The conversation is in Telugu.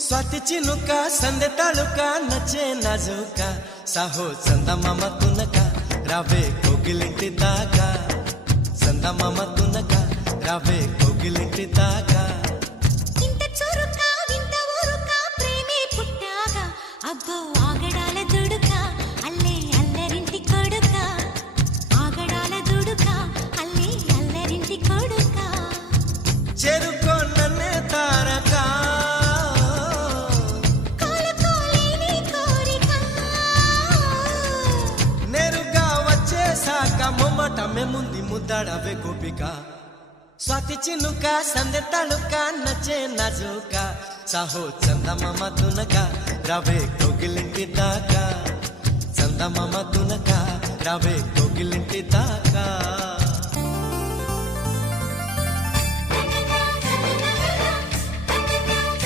స్వాతి చినుక సందె తళుక నచ్చే నాజుక. సాహో చందమామ తునక రావే కోగిలింటి దాకా. చందమామ తునక రావే కోగిలింటి దాకా. ఇంత చురుక వింత ఊరుక ప్రేమే పుట్టాక. అబ్బో ఆగడాల దుడుక అల్లే అల్లరింటి కొడుక. ఆగడాల దుడుక అల్లే అల్లరింటి కొడుక. చెరుకో వచ్చేసాక మొమ్మట ముందు ముద్దాడవే గోపిక స్వాతి చినుక సందె తళుక నచ్చే నాజుక. సాహో చందమామ తునక రవే కోగిలింటి దాకా. చందమామ తునక రవే కోగిలింటి దాకా.